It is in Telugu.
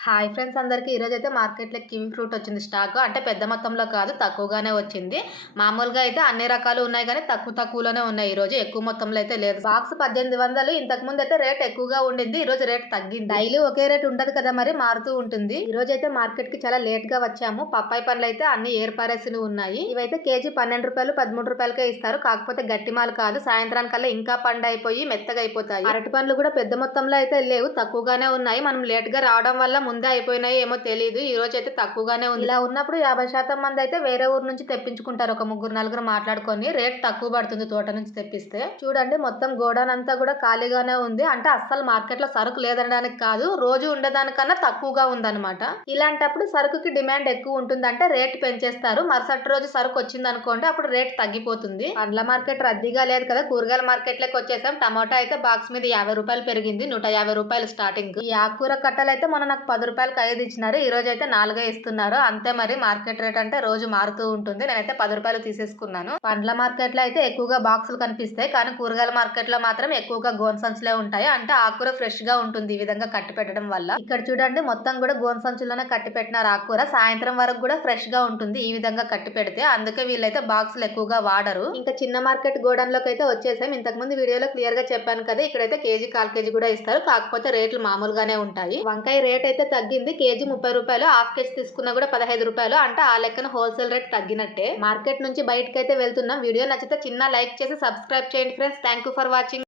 హాయ్ ఫ్రెండ్స్ అందరికీ ఈరోజైతే మార్కెట్‌లో కివి ఫ్రూట్ వచ్చింది స్టాకు. అంటే పెద్ద మొత్తంలో కాదు తక్కువగానే వచ్చింది. మామూలుగా అయితే అన్ని రకాలు ఉన్నాయి గానీ తక్కువలోనే ఉన్నాయి ఈరోజు. ఎక్కువ మొత్తంలో అయితే లేదు. బాక్స్ 1800 ఇంతకుముందయితే రేట్ ఎక్కువగా ఉండింది. ఈరోజు రేట్ తగ్గింది. డైలీ ఒకే రేట్ ఉండదు కదా మరి మారుతూ ఉంటుంది. ఈరోజైతే మార్కెట్‌కి చాలా లేట్‌గా వచ్చాము. పప్పాయి పండ్లయితే అన్ని ఏర్పారేసినవి ఉన్నాయి. ఇవైతే కేజీ రూ. 12, రూ. 13కే ఇస్తారు. కాకపోతే గట్టి మాలు కాదు. సాయంత్రానికల్లా ఇంకా పండయిపోయి మెత్తగా అయిపోతాయి. అరటి పండ్లు కూడా పెద్ద మొత్తంలో అయితే లేవు. తక్కువగానే ఉన్నాయి. మనం లేట్‌గా రావడం వల్ల ముందే అయిపోయినాయి ఏమో తెలీదు. ఈ రోజైతే తక్కువగానే ఉంది. ఇలా ఉన్నప్పుడు 50% మంది అయితే వేరే ఊరు నుంచి తెప్పించుకుంటారు. ఒక ముగ్గురు నలుగురు మాట్లాడుకొని రేట్ తక్కువ పడుతుంది తోట నుంచి తెప్పిస్తే. చూడండి మొత్తం గోడౌన్ అంతా కూడా ఖాళీగానే ఉంది. అంటే అస్సలు మార్కెట్ లో సరుకు లేదనడానికి కాదు, రోజు ఉండేదానికన్నా తక్కువగా ఉందన్నమాట. ఇలాంటప్పుడు సరుకుకి డిమాండ్ ఎక్కువ ఉంటుంది, అంటే రేట్ పెంచేస్తారు. మరుసటి రోజు సరుకు వచ్చింది అనుకోండి, అప్పుడు రేట్ తగ్గిపోతుంది. పండ్ల మార్కెట్ రద్దీగా లేదు కదా, కూరగాయల మార్కెట్ లోకి వచ్చేసాం. టమాటా అయితే బాక్స్ మీద రూ. 50 పెరిగింది. రూ. 150 స్టార్టింగ్. ఈ ఆకుకూర కట్టలు అయితే మొన్న నాకు రూ. 10 5 ఇచ్చినారు. ఈ రోజు అయితే 4 ఇస్తున్నారు. అంతే మరి మార్కెట్ రేట్ అంటే రోజు మారుతూ ఉంటుంది. నేనైతే రూ. 10 తీసేసుకున్నాను. పండ్ల మార్కెట్ లో అయితే ఎక్కువగా బాక్సులు కనిపిస్తాయి, కానీ కూరగాయల మార్కెట్ లో మాత్రం ఎక్కువగా గోన్ సంచులే ఉంటాయి. అంటే ఆకుకూర ఫ్రెష్ గా ఉంటుంది ఈ విధంగా కట్టి పెట్టడం వల్ల. ఇక్కడ చూడండి మొత్తం కూడా గోన్ సంచుల్లోనే కట్టి పెట్టినారు ఆకుకూర. సాయంత్రం వరకు కూడా ఫ్రెష్ గా ఉంటుంది ఈ విధంగా కట్టి పెడితే. అందుకే వీళ్ళైతే బాక్సులు ఎక్కువగా వాడరు. ఇంకా చిన్న మార్కెట్ గోడౌన్ లోకి అయితే వచ్చేసాం. ఇంతకు ముందు వీడియోలో క్లియర్ గా చెప్పాను కదా, ఇక్కడైతే కేజీ 1/4 కేజీ కూడా ఇస్తారు. కాకపోతే రేట్లు మామూలుగానే ఉంటాయి. వంకాయ రేట్ అయితే తగ్గింది. కేజీ రూ. 30, హాఫ్ కేజీ తీసుకున్నా కూడా రూ. 15. అంటే ఆ లెక్కన హోల్సేల్ రేట్ తగ్గినట్టే. మార్కెట్ నుంచి బయటకైతే వెళ్తున్నాం. వీడియో నచ్చితే చిన్న లైక్ చేసి సబ్స్క్రైబ్ చేయండి friends. Thank you for watching.